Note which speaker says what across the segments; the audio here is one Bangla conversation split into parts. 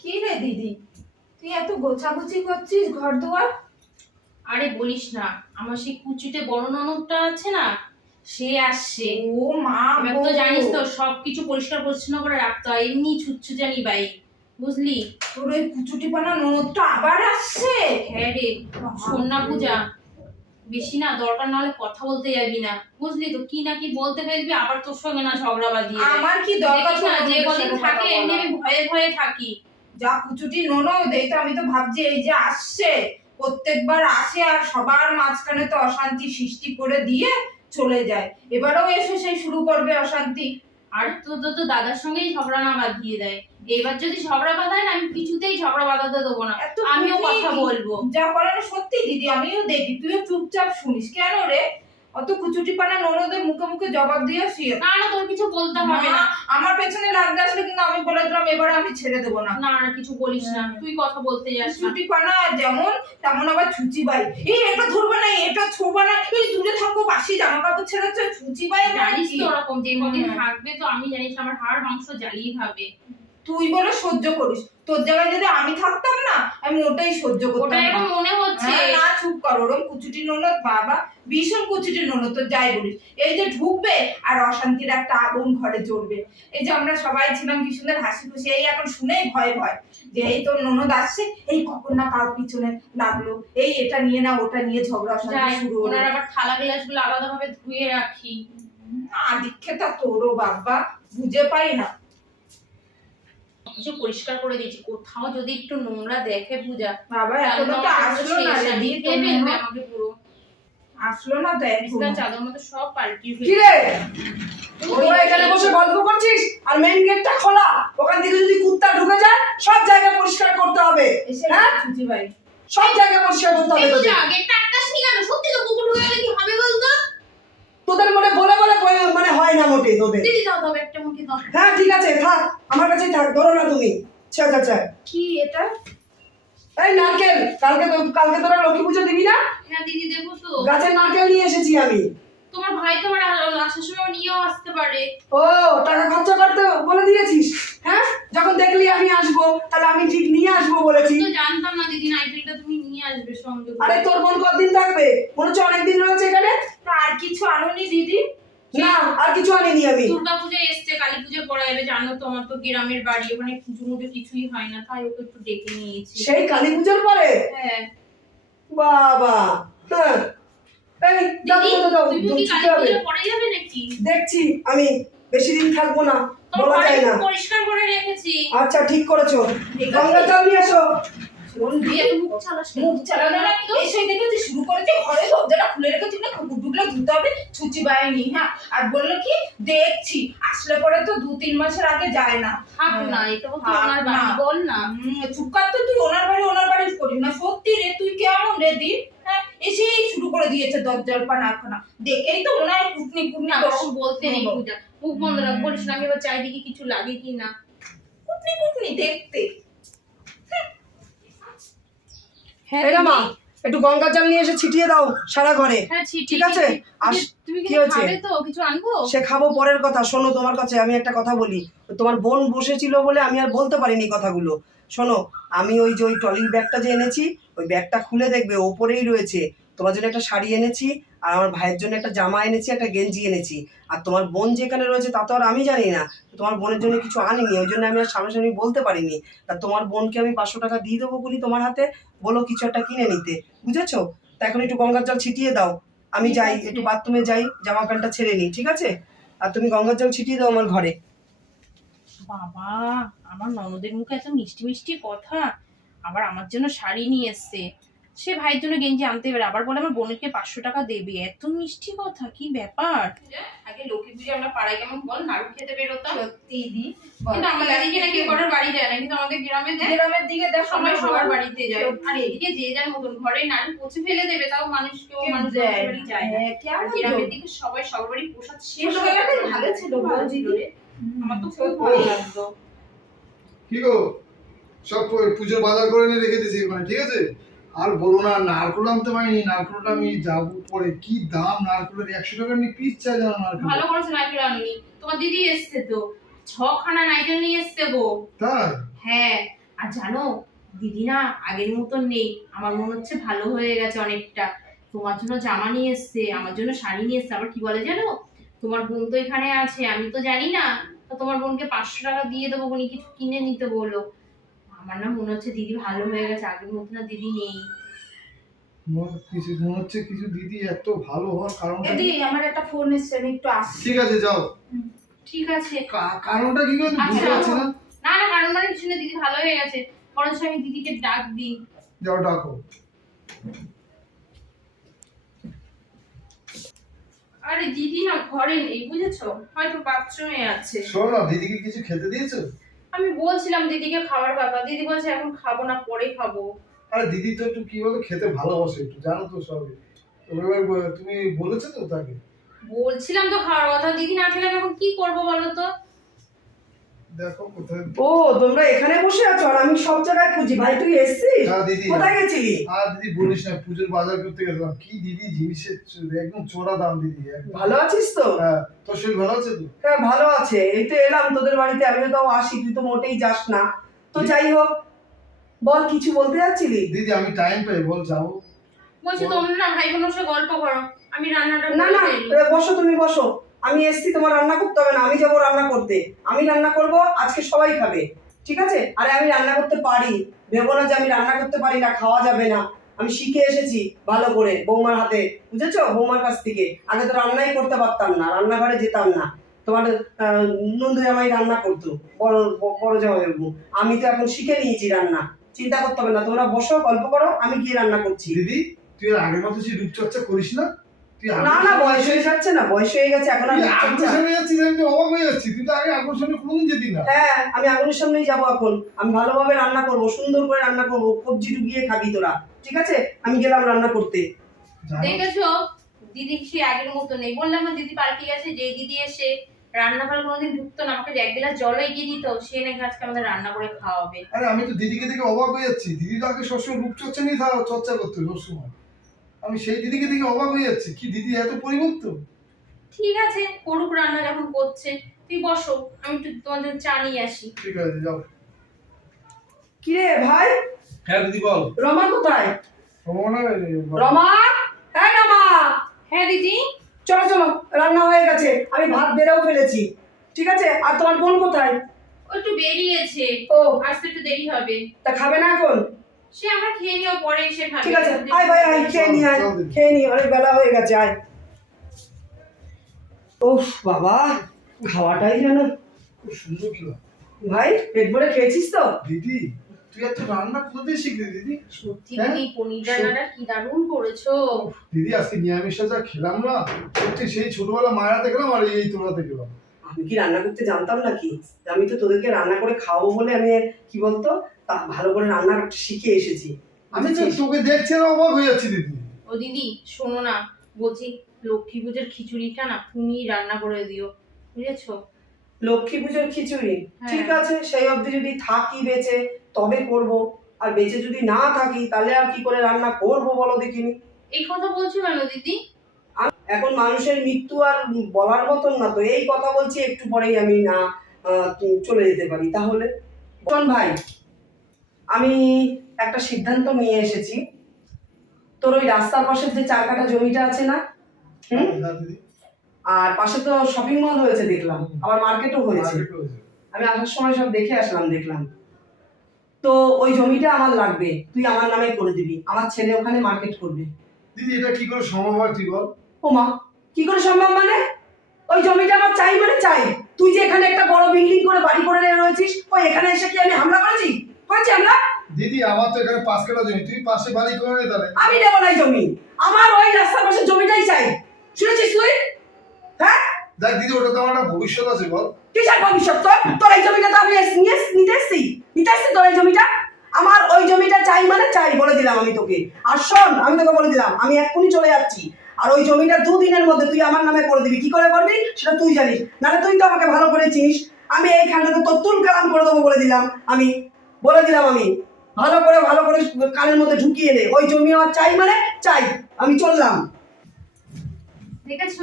Speaker 1: কি রে দিদি? তুই এত গোছাগুছি করছিস ঘর দুয়ার?
Speaker 2: আরে বলিস না আমার সেই কুচিতে বড় ননদটা আছে না সে আসছে।
Speaker 1: ও মা
Speaker 2: এবার তো জানিস তো সবকিছু পরিষ্কার পরিচ্ছন্ন করে রাখতে হয় এমনি ছুচ্ছু জানি বাই বুঝলি?
Speaker 1: তোর ওই কুচুটি পানা ননদটা আবার আসছে?
Speaker 2: হ্যাঁ রে সন্না পূজা বেশি না দরকার না হলে কথা বলতে যাবি না বুঝলি তো? কি না কি বলতে ফেলবি আবার তোর সঙ্গে না ঝগড়া বাঁধিয়ে
Speaker 1: আমার কি দরকার
Speaker 2: না যে কদিন থাকে এমনি আমি ভয়ে ভয়ে থাকি।
Speaker 1: যা কুচুটি ননদ এই তো আমি তো ভাবছি এই যে আসছে প্রত্যেকবার আসে আর সবার মাঝখানে তো অশান্তি সৃষ্টি করে দিয়ে চলে যায়। এবারেও এসে সেই শুরু করবে অশান্তি।
Speaker 2: আর তো তো তো দাদার সঙ্গেই ঝগড়া না বাঁধিয়ে দেয়। এবার যদি ঝগড়া বাঁধায় না আমি কিছুতেই ঝগড়া বাঁধাতে দেবো না। আমিও কথা বলব।
Speaker 1: যা করে না সত্যি দিদি আমিও দেখি। তুইও চুপচাপ শুনিস। কেন রে? অত কুচুটি পানা ননদের মুখে মুখে জবাব দিয়ে শুয়ে
Speaker 2: না না তোর কিছু বলতে হবে না।
Speaker 1: আমার পেছনে লাগতে আসলে কিন্তু আমি বলে দিলাম এবারে আমি ছেড়ে দেবো না।
Speaker 2: না না কিছু বলিস না।
Speaker 1: হ্যাঁ।
Speaker 2: তুই কথা বলতে যাস না।
Speaker 1: পানা যেমন তেমন আবার ছুচি বাই। এই এটা ধরবে না এটা ছোবা না। এই দূরে থাকো বাসি জামা কাপড় ছেড়েছে ছুচি বাই মানে
Speaker 2: জানিস তো ওরকম যে কদিন থাকবে তো আমি জানিস আমার হাড় মাংস জ্বালিয়ে খাবে।
Speaker 1: তুই বলে সহ্য করিস। তোর জায়গায় যদি আমি থাকতাম না আমি ওটাই সহ্য
Speaker 2: ওটা
Speaker 1: করতাম
Speaker 2: এখন মনে হচ্ছে।
Speaker 1: হ্যাঁ, না চুপ কর ওরম কুচুটি ননদ বাবা ভীষণ কুচুটি ননদ তো যাই বলিস। এই যে ঢুকবে আর অশান্তির একটা আগুন ঘরে জ্বলবে। এই যে আমরা সবাই ছিলাম কি সুন্দর হাসি খুশি এই এখন শুনেই ভয় ভয় যে এই তোর ননদ আসছে এই কখন না কার পিছনে লাগল? এই এটা নিয়ে না ওটা নিয়ে ঝগড়া অশান্তি শুরু হলো।
Speaker 2: ওনার আবার থালা গ্লাসগুলো আলাদা ভাবে ধুয়ে রাখি।
Speaker 1: আদিক্ষেতা তোরও বাবা বুঝে পাই না।
Speaker 2: কিছু পরিষ্কার করে দিয়েছি। কোথাও যদি একটু নোংরা দেখে পূজা
Speaker 1: বাবা এখনও তো আসলো না রে দি তোর
Speaker 2: ফেলবে
Speaker 1: ননদ।
Speaker 2: আমাকে পুরো।
Speaker 1: আসলো না তো এখন
Speaker 2: চাদর মতো সব পাল্টিয়ে
Speaker 3: কি রে? তোরা এখানে বসে গল্প করছিস? আর মেইন গেটটা খোলা। ওখান থেকে যদি কুত্তা ঢুকে যায় সব জায়গা পরিষ্কার করতে হবে। হ্যাঁ?
Speaker 1: ভাই।
Speaker 3: সব জায়গা পরিষ্কার করতে হবে তোদের।
Speaker 2: আটকাসনি কেন? সত্যি তো কুকুর ঢুকে গেলে কি হবে বলতো?
Speaker 3: তোদের মনে বলে বলে মানে হয় না মোটে তোদের।
Speaker 2: দিদি দাও তবে একটা মুঠি দাও
Speaker 3: হ্যাঁ ঠিক আছে থাক। আমার কাছে থাক ধরো না তুমি। আচ্ছা আচ্ছা আচ্ছা
Speaker 1: কি এটা?
Speaker 3: এই নারকেল কালকে তো কালকে তোরা লক্ষ্মী পুজো দিবি না?
Speaker 2: হ্যাঁ দিদি দেবো তো।
Speaker 3: গাছের নারকেল নিয়ে এসেছি আমি।
Speaker 2: তোমার ভাই তো আসার সময় নিয়েও আসতে পারে।
Speaker 3: ও টাকা খরচা করতে বলে দিয়েছিস? হ্যাঁ? যখন দেখলি আমি আসব তাহলে আমি ঠিক নিয়ে আসব বলেছি।
Speaker 2: তো জানতাম না দিদি নাইটেলটা তুমি নিয়ে আসবে সঙ্গে
Speaker 3: আরে তোর বোন কতদিন থাকবে? মনে হচ্ছে অনেকদিন রয়েছে এখানে।
Speaker 1: তা আর কিছু আনুনি দিদি?
Speaker 3: না আর কিছু আনিনি আমি।
Speaker 2: দুর্গা পূজায় এসছে কালী পুজো পড়া জানো তো আমার তো গ্রামের বাড়ি ওখানে পুজো মুজো কিছুই হয় না তাই ওকে একটু ডেকে নিয়েছি।
Speaker 3: সেই কালী পুজোর পরে?
Speaker 2: হ্যাঁ।
Speaker 3: বাবা হ্যাঁ। দেখছি আমি বেশি দিন থাকব না বলা যায় না।
Speaker 2: পরিষ্কার করে রেখেছি।
Speaker 3: আচ্ছা ঠিক করেছ। গঙ্গা জল নিয়ে এসো।
Speaker 2: মুখ চালাস কেন?
Speaker 1: মুখ চালানো না
Speaker 2: তো।
Speaker 1: এসে দেখেছি শুরু করেছে ঘরে দরজাটা খুলে রেখেছি না কুকুর ঢুকলে ধুতে হবে ছুচি বাইনি হ্যাঁ। আর বলল কি দেখছি আসলে পরে তো দু তিন মাসের আগে যায় না।
Speaker 2: থাক না এটা ওনার
Speaker 1: না।
Speaker 2: বাড়ি বল না।
Speaker 1: হুম, চুপ কর তো তুই ওনার বাড়ি ওনার বাড়ি করিস না সত্যি রে তুই কেমন রে দি হ্যাঁ এসেই শুরু করে দিয়েছে খানা দেখেই তো মনে হয় কুটনি কুটনি
Speaker 2: বলতে নেই পূজা। মুখ বন্ধ রাখ বলিস না আমি এবার চারিদিকে কিছু লাগে কি না।
Speaker 1: কুটনি কুটনি দেখতে।
Speaker 2: হ্যাঁ
Speaker 3: মা একটু গঙ্গা জল নিয়ে এসে ছিটিয়ে দাও সারা ঘরে।
Speaker 2: হ্যাঁ ঠিক
Speaker 3: আছে? আর
Speaker 2: তুমি
Speaker 3: কি হয়েছে?
Speaker 2: কিছু আনব?
Speaker 3: সে খাব পরের কথা শোনো তোমার কাছে আমি একটা কথা বলি। তোমার বোন বসেছিল বলে আমি আর বলতে পারিনি কথাগুলো। শোনো আমি ওই যে ওই ট্রলির ব্যাগটা যে এনেছি ওই ব্যাগটা খুলে দেখবে ওপরেই রয়েছে। তোমার জন্য একটা শাড়ি এনেছি আর আমার ভাইয়ের জন্য একটা জামা এনেছি একটা গেঞ্জি এনেছি। আর তোমার বোন যেখানে রয়েছে তা তো আর আমি জানি না। তোমার বোনের জন্য কিছু আনিনি ওই জন্য আমি আর সামনাসামনি বলতে পারিনি। তা তোমার বোনকে আমি পাঁচশো টাকা দিয়ে দেবো বলি তোমার হাতে বলো কিছু একটা কিনে নিতে। বুঝেছ? তা এখন একটু গঙ্গার জল ছিটিয়ে দাও। আমি যাই একটু বাথরুমে যাই জামা প্যান্টটা ছেড়ে নিই ঠিক আছে? আর তুমি গঙ্গার জল ছিটিয়ে দাও আমার ঘরে।
Speaker 2: বাবা আমার ননদের মুখে এত মিষ্টি মিষ্টি কথা। আবার আমার জন্য শাড়ি নিয়ে এসছে। সে ভাইয়ের জন্য গেঞ্জি আনতে পারে আবার বলে আমার বোনকে পাঁচশো টাকা দেবে। এত মিষ্টি কথা কি ব্যাপার? আগে লক্ষ্মী পুজো আমরা পাড়ায় কেমন বল নাড়ু খেতে বেরোতাম?
Speaker 1: সত্যি দি।
Speaker 2: কিন্তু আমাদের দিকে নাকি কারোর বাড়ি যায় না কিন্তু আমাদের গ্রামে
Speaker 1: গ্রামের দিকে দেখ
Speaker 2: সবাই সবার বাড়িতে যায়। আর এদিকে যে যার মতন ঘরে নাড়ু পচে ফেলে দেবে তাও মানুষ কেউ মানুষ যায় না।
Speaker 1: হ্যাঁ,
Speaker 2: গ্রামের দিকে সবাই সবার বাড়ি প্রসাদ শেষ হয়ে
Speaker 1: ভালো ছিল, বল দিদি।
Speaker 2: আমার তো খুব ভালো লাগতো।
Speaker 4: কি গো? সব পুজোর বাজার করে এনে রেখে দিয়েছি ওখানে ঠিক আছে? আর বলো না নারকোল আনতে পারিনি নারকোলটা আমি যাব পরে। কি দাম? নারকোলের একশো টাকা নিয়ে পিস চাই জানো নারকোল?
Speaker 2: ভালো করেছে নাইকেল আনুনি। তোমার দিদি এসছে তো। ছখানা নিয়ে এসছে গো।
Speaker 4: তাই?
Speaker 2: হ্যাঁ। আর জানো দিদি না আগের মতন নেই। আমার মনে হচ্ছে ভালো হয়ে গেছে অনেকটা। তোমার জন্য জামা নিয়ে এসছে আমার জন্য শাড়ি নিয়ে এসছে। আবার কি বলে জানো? তোমার বোন তো এখানে আছে আমি তো জানি না। তো তোমার বোনকে পাঁচশো টাকা দিয়ে দেবো উনি কিছু কিনে নিতে বলল। আমার না মনে হচ্ছে দিদি ভালো হয়ে গেছে আগের মতন না দিদি নেই।
Speaker 4: মনে কিছু মনে হচ্ছে কিছু দিদি এত ভালো হওয়ার কারণটা
Speaker 1: দিদি আমার একটা ফোন এসছে আমি একটু আসছি।
Speaker 4: ঠিক আছে যাও।
Speaker 2: ঠিক আছে।
Speaker 4: কারণটা কি বুঝতে
Speaker 2: আচ্ছা।
Speaker 4: পারছি না।
Speaker 2: না না কারণ মানে কিছু না দিদি ভালো হয়ে গেছে। বরঞ্চ আমি দিদিকে ডাক দিই।
Speaker 4: যাও ডাকো।
Speaker 2: আরে দিদি না ঘরে নেই বুঝেছ? হয়তো বাথরুমে আছে।
Speaker 4: শোনো না দিদিকে কিছু খেতে দিয়েছ?
Speaker 2: আমি বলছিলাম দিদিকে খাবার কথা দিদি বলছে এখন খাব না পরে খাব।
Speaker 4: আরে দিদি তো একটু কি বলে খেতে ভালোবাসে একটু জানো তো সবই তুমি বলেছ তো তাকে?
Speaker 2: বলছিলাম তো খাওয়ার কথা। দিদি না খেলে এখন কি করব বলো তো?
Speaker 3: ও তোমরা এখানে বসে আছো আর আমি সব জায়গায় খুঁজি। ভাই তুই এসছিস?
Speaker 4: দিদি।
Speaker 3: কোথায় গেছিলি?
Speaker 4: আর দিদি বলিস না পুজোর বাজার করতে গেছিলাম। কি দিদি জিনিসের একদম চোরা দাম দিদি
Speaker 3: ভালো আছিস তো?
Speaker 4: হ্যাঁ তোর শরীর ভালো আছে তো?
Speaker 3: হ্যাঁ ভালো আছে। এই তো এলাম তোদের বাড়িতে আমিও তাও আসি তুই তো মোটেই যাস না। তো যাই হোক বল কিছু বলতে যাচ্ছিলি?
Speaker 4: দিদি আমি টাইম পাই বল যাব
Speaker 2: বলছি তোমরা ভাই বোনের সাথে গল্প করো। আমি রান্নাটা
Speaker 3: না
Speaker 2: করে
Speaker 3: না বসো তুমি বসো। আমি এসছি, তোমার রান্না করতে হবে না, আমি যাব রান্না করতে। আমি রান্না করব, আজকে সবাই খাবে, ঠিক আছে? আরে আমি রান্না করতে পারি, ভেবো না যে আমি রান্না করতে পারি না, খাওয়া যাবে না। আমি শিখে এসেছি ভালো করে, বৌমার হাতে, বুঝেছ? বৌমার কাছ থেকে। আগে তো রান্নাই করতে পারতাম না, রান্নাঘরে যেতাম না। তোমার নন্দু জামাই রান্না করতো, বড় বড় জামাই আমি তো এখন শিখে নিয়েছি রান্না। চিন্তা করতে হবে না, তোমরা বসো, গল্প করো, আমি গিয়ে রান্না করছি।
Speaker 4: দিদি, তুই আগের মতো সেই রূপচর্চা করিস না?
Speaker 3: না না বয়স হয়ে যাচ্ছে না বয়স হয়ে গেছে এখন আর
Speaker 4: তুই
Speaker 3: বাচ্চা-
Speaker 4: আকর্ষণে আমি অবাক হয়ে যাচ্ছি তুই তো আগে আকর্ষণে কোনোদিন যেতি না।
Speaker 3: হ্যাঁ আমি আগুনের সামনেই যাব এখন। আমি ভালোভাবে রান্না করব সুন্দর করে রান্না করব কবজি ডুবিয়ে খাবি তোরা ঠিক আছে? আমি গেলাম রান্না করতে।
Speaker 2: দেখেছ? দিদি সে আগের মতো নেই। বললাম না দিদি পাল্টে গেছে যে দিদি এসে রান্নাঘরে কোনোদিন ঢুকতো না আমাকে এক গ্লাস জল এগিয়ে দিত সে নাকি আজকে আমাদের রান্না করে খাওয়াবে।
Speaker 4: আরে আমি তো দিদিকে দেখে অবাক হয়ে যাচ্ছি। দিদি তো আগে সবসময় রূপচর্চা নিয়ে চর্চা করতো সবসময় আমি সেই দিদিকে দেখে অবাক হয়ে যাচ্ছি। কি দিদি এত পরিবর্তন
Speaker 2: ঠিক আছে করুক রান্না যখন করছে। তুই বসো আমি একটু জন্য চা নিয়ে আসি।
Speaker 4: ঠিক আছে যাও।
Speaker 3: কিরে ভাই?
Speaker 4: হ্যাঁ দিদি বল।
Speaker 3: রমা কোথায়?
Speaker 4: রমনা
Speaker 3: রমা? হ্যাঁ রমা।
Speaker 2: হ্যাঁ দিদি।
Speaker 3: চলো চলো রান্না হয়ে গেছে। আমি ভাত বেড়েও ফেলেছি। ঠিক আছে? আর তোমার বোন কোথায়?
Speaker 2: ও একটু বেরিয়েছে।
Speaker 3: ও।
Speaker 2: আসতে একটু দেরি হবে।
Speaker 3: তা খাবে না এখন?
Speaker 2: সে আমরা খেয়ে নিও পরে এসে খাবে।
Speaker 3: ঠিক আছে আয় ভাই আয় খেয়ে নি আয়। খেয়ে নি অনেক বেলা হয়ে গেছে আয়। ওফ বাবা খাওয়াটাই যেন
Speaker 4: খুব সুন্দর ছিল
Speaker 3: ভাই পেট ভরে খেয়েছিস তো?
Speaker 4: দিদি তুই এত রান্না শিখলি দিদি?
Speaker 2: সত্যি
Speaker 4: হ্যাঁ?
Speaker 2: দিদি পনির রান্নাটা কি দারুণ করেছ।
Speaker 4: দিদি আজকে নিরামিষটা যা খেলাম না সত্যি সেই ছোটবেলা মায়াতে গেলাম আর এই তোলাতে গেলাম
Speaker 3: আমি কি রান্না করতে জানতাম নাকি? আমি তো তোদেরকে রান্না করে খাওয়াবো বলে আমি কি বলতো? ভালো করে রান্না শিখে এসেছি।
Speaker 4: আমি তো তোকে দেখছি আর অবাক হয়ে যাচ্ছি দিদি।
Speaker 2: ও দিদি শোনো না বলছি লক্ষ্মী পুজোর খিচুড়িটা না তুমি রান্না করে দিও বুঝেছ?
Speaker 3: লক্ষ্মী পুজোর খিচুড়ি?
Speaker 2: হ্যাঁ।
Speaker 3: ঠিক আছে সেই অবধি যদি থাকি বেঁচে তবে করব। আর বেঁচে যদি না থাকি তাহলে আর কি করে রান্না করব বলো দেখিনি?
Speaker 2: এই কথা বলছো কেন দিদি?
Speaker 3: এখন মানুষের মৃত্যু আর বলার মতন না তো এই কথা বলছি একটু পরেই আমি না আহ, চলে যেতে পারি। তাহলে ভাই। আমি একটা সিদ্ধান্ত নিয়ে এসেছি। তোর ওই রাস্তার পাশের যে চার কাটা জমিটা আছে না? হুম?
Speaker 4: হ্যাঁ
Speaker 3: আর পাশে তো শপিং মল হয়েছে দেখলাম। আবার মার্কেটও হয়েছে।
Speaker 4: হয়েছে।
Speaker 3: আমি আসার সময় সব দেখে আসলাম দেখলাম। তো ওই জমিটা আমার লাগবে। তুই আমার নামে করে দিবি। আমার ছেলে ওখানে মার্কেট করবে।
Speaker 4: দিদি এটা কি করে সম্ভব হয় তুই বল।
Speaker 3: ও মা কি করে সম্ভব মানে? ওই জমিটা আমার চাই মানে চাই। তুই যে এখানে একটা বড় বিল্ডিং করে বাড়ি করে রয়েছিস ওই এখানে এসে কি আমি হামলা করেছি? করেছি আমরা?
Speaker 4: দিদি আমার তো এখানে পাঁচ কাটা জমি। তুই পাশে বাড়ি করে নে তাহলে।
Speaker 3: আমি নেব না এই জমি। আমার ওই রাস্তার পাশে জমিটাই চাই। শুনেছিস তুই? হ্যাঁ?
Speaker 4: দেখ দিদি ওটা তো আমার একটা ভবিষ্যৎ আছে বল।
Speaker 3: কিসের ভবিষ্যৎ তোর? তোর এই জমিটা তো আমি নিয়ে এস- নিতে এসছি। নিতে এসছি তোর এই জমিটা? আমার ওই জমিটা চাই মানে চাই বলে দিলাম আমি তোকে। আর শোন আমি তোকে বলে দিলাম আমি এক্ষুনি চলে যাচ্ছি। আর ওই জমিটা দুদিনের মধ্যে তুই আমার নামে করে দিবি। কি করে করবি? সেটা তুই জানিস। নাহলে তুই তো আমাকে ভালো করে চিনিস। আমি এইখানটাতে তোর তুল কালাম করে দেবো বলে দিলাম আমি। বলে দিলাম আমি। ভালো করে ভালো করে কানের মধ্যে ঢুকিয়ে নে। ওই জমি আমার চাই মানে চাই। আমি চললাম।
Speaker 2: দেখেছ?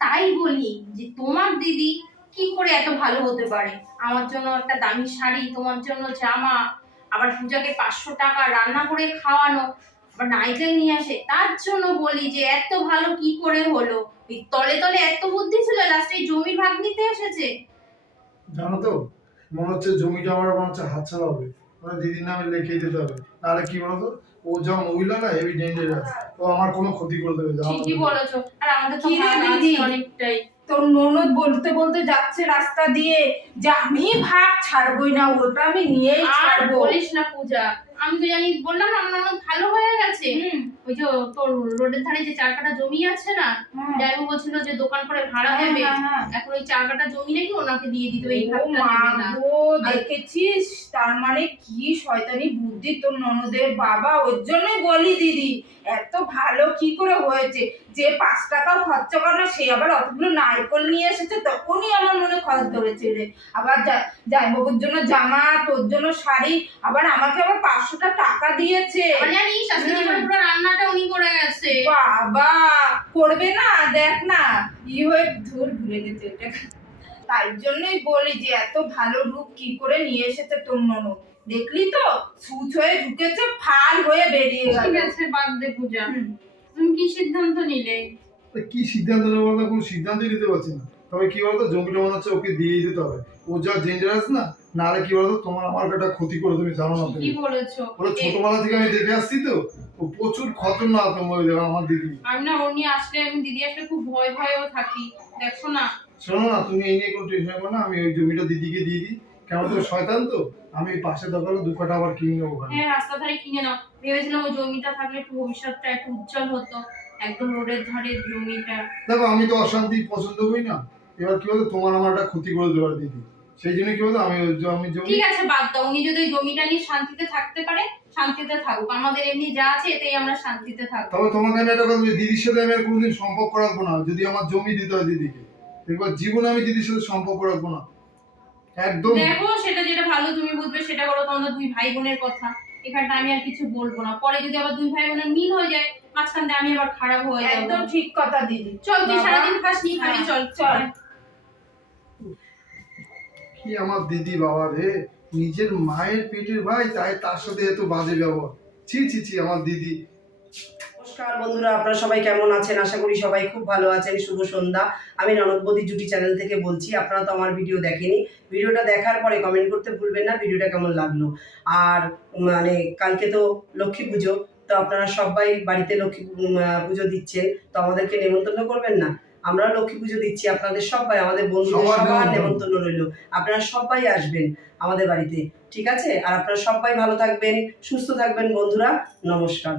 Speaker 2: তাই বলি যে তোমার দিদি কি করে এত ভালো হতে পারে? আমার জন্য একটা দামি শাড়ি তোমার জন্য জামা আবার পূজাকে পাঁচশো টাকা রান্না করে খাওয়ানো আবার নাইকেল নিয়ে আসে। তার জন্য বলি যে এত ভালো কি করে হলো? তলে তলে এত বুদ্ধি ছিল লাস্টে জমির ভাগ নিতে এসেছে।
Speaker 4: জানো তো মনে হচ্ছে জমিটা আমার মনে হচ্ছে হাতছাড়া হবে। মানে দিদির নামে লিখে দিতে হবে। নাহলে কি বলতো? ও যা মহিলা না হেভি ডেঞ্জারাস ও আমার কোনো ক্ষতি করে দেবে?
Speaker 2: ঠিকই বলেছ। আর আমাদের তো
Speaker 1: দিদি?
Speaker 2: অনেকটাই।
Speaker 1: তোর ননদ বলতে বলতে যাচ্ছে রাস্তা দিয়ে যে আমি ভাগ ছাড়বই না ওটা আমি নিয়েই
Speaker 2: আর
Speaker 1: ছাড়বো।
Speaker 2: বলিস না পূজা আমি তো জানি বললাম না আমার অনেক ভালো হয়ে গেছে। ওই যে তোর রোডের ধারে যে চার কাটা জমি আছে না
Speaker 1: হ্যাঁ।
Speaker 2: বলছিল যে দোকান করে ভাড়া
Speaker 1: হবে
Speaker 2: দেবে
Speaker 1: হ্যাঁ, হ্যাঁ।
Speaker 2: এখন ওই চার কাটা জমি নাকি ওনাকে দিয়ে দিতে এই
Speaker 1: দেখেছিস? তার মানে কি শয়তানি বুদ্ধি? তোর ননদের বাবা ওর জন্যই বলি দিদি এত ভালো কি করে হয়েছে? যে পাঁচ টাকাও খরচা করে না সে আবার অতগুলো নারকল নিয়ে এসেছে তখনই আমার মনে খরচ ধরেছে রে। আবার জামাইবাবুর জন্য জামা তোর জন্য শাড়ি আবার আমাকে আবার পাঁচশোটা টাকা দিয়েছে।
Speaker 2: জানিস আজকে পুরো রান্নাটা উনি করে গেছে।
Speaker 1: বাবা করবে না দেখ না ই হয়ে ধর ভুলে গেছে এটা। তাই জন্যই বলি যে এত ভালো রূপ কি করে নিয়ে এসেছে তোর ননদ? দেখলি তো সুচ হয়ে ঢুকেছে ফাল হয়ে বেরিয়ে
Speaker 2: গেছে বাদ দে পূজা। তুমি কি সিদ্ধান্ত নিলে?
Speaker 4: কি সিদ্ধান্ত নেব বলতো কোনো সিদ্ধান্তই নিতে পারছি না। তবে কি বলতো জমিটা মনে হচ্ছে ওকে দিয়েই দিতে হবে। ও যা ডেঞ্জারাস না নাহলে কি বলতো তোমার আমার একটা ক্ষতি করে তুমি জানো না
Speaker 2: কি বলেছ?
Speaker 4: ওরা ছোটবেলা থেকে আমি দেখে আসছি তো ও প্রচুর খতরনাক তোমার আমার দিদি।
Speaker 2: আমি না উনি আসলে আমি দিদি আসলে খুব ভয় ভয়েও থাকি। দেখো না।
Speaker 4: শোনো না তুমি এই নিয়ে কোনো টেনশন করো না আমি ওই জমিটা দিদিকে দিয়ে দিই। কেন তো শয়তান তো? আমি পাশে হলে দু কাটা আবার কিনে নেব
Speaker 2: হ্যাঁ রাস্তা ধারে কিনে নাও। ভেবেছিলাম ওই জমিটা থাকলে একটু ভবিষ্যৎটা একটু উজ্জ্বল হতো একদম রোডের ধারে জমিটা।
Speaker 4: দেখো আমি তো অশান্তি পছন্দ করি না। এবার কি বলতো তোমার আমার একটা ক্ষতি করে দেবার দিদি। সেই জন্য কি বলতো আমি আমি জমি
Speaker 2: ঠিক আছে বাদ দাও। উনি যদি ওই জমিটা নিয়ে শান্তিতে থাকতে পারে শান্তিতে থাকুক। আমাদের এমনি যা আছে এতেই আমরা শান্তিতে থাকব
Speaker 4: তবে তোমাকে আমি একটা কথা বলি, দিদির সাথে আমি আর কোনোদিন সম্পর্ক রাখব না। যদি আমার জমি দিতে হয় দিদিকে দেখব জীবনে আমি দিদির সাথে সম্পর্ক রাখব না। একদম।
Speaker 2: দেখো সেটা যেটা ভালো তুমি বুঝবে সেটা করো তোমাদের দুই ভাই বোনের কথা। এখানটা আমি আর কিছু বলব না। পরে যদি আবার দুই ভাই বোনের মিল হয়ে যায় মাঝখান আমি আবার খারাপ হয়ে
Speaker 1: একদম ঠিক কথা দিদি
Speaker 2: চল তুই। সারাদিন খাস নি খাবি
Speaker 1: হ্যাঁ,
Speaker 2: চল।
Speaker 1: চল।
Speaker 4: কি আমার দিদি বাবা রে? নিজের মায়ের পেটের ভাই তাই তার সাথে এত বাজে ব্যবহার। ছি ছি ছি আমার দিদি।
Speaker 3: নমস্কার বন্ধুরা আপনারা সবাই কেমন আছেন? আশা করি সবাই খুব ভালো আছেন। শুভ সন্ধ্যা। আমি ননদবতী জুটি চ্যানেল থেকে বলছি আপনারা তো আমার ভিডিও দেখেনি। ভিডিওটা দেখার পরে কমেন্ট করতে ভুলবেন না ভিডিওটা কেমন লাগল? আর মানে কালকে তো লক্ষ্মী পুজো তো আপনারা সবাই বাড়িতে লক্ষ্মী পুজো দিচ্ছেন তো আমাদেরকে নেমন্তন্ন করবেন না? আমরা লক্ষ্মী পুজো দিচ্ছি আপনাদের সবাই আমাদের বন্ধুদের
Speaker 4: সবার।
Speaker 3: নেমন্তন্ন রইল। আপনারা সবাই আসবেন আমাদের বাড়িতে ঠিক আছে? আর আপনারা সবাই ভালো থাকবেন সুস্থ থাকবেন বন্ধুরা নমস্কার।